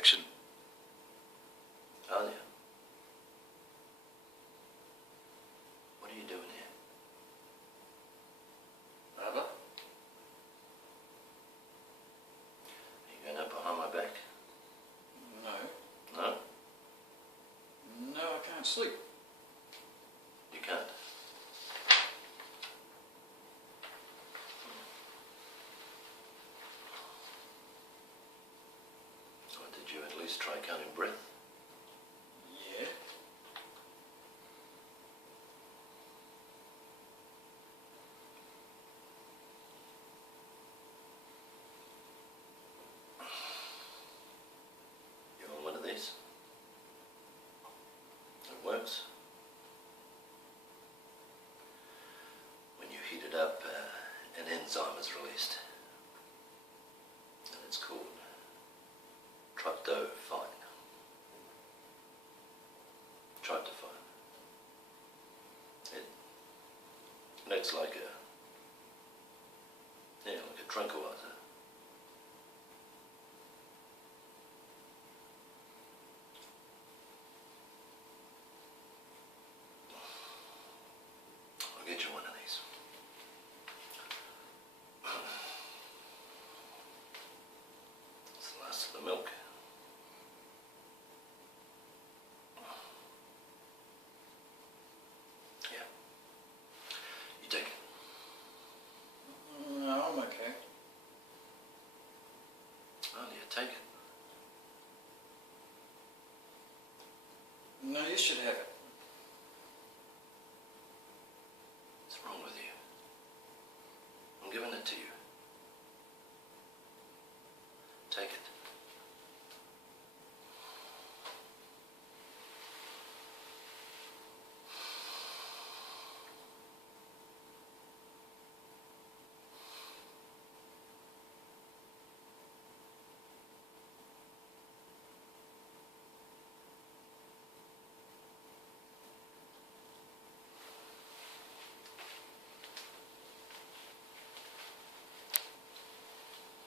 protection. Are you? What are you doing here? Baba? Are you going out behind my back? No. No? No, I can't sleep. You can't? Or did you at least try counting breath? Yeah? You on one of these? It works. When you heat it up, an enzyme is released. And it's called tryptophan. Tryptophan. It acts like a tranquilizer. I'll get you one of these. It's the last of the milk. Yeah. You take it. No, I'm okay. Oh, you take it. No, you should have it.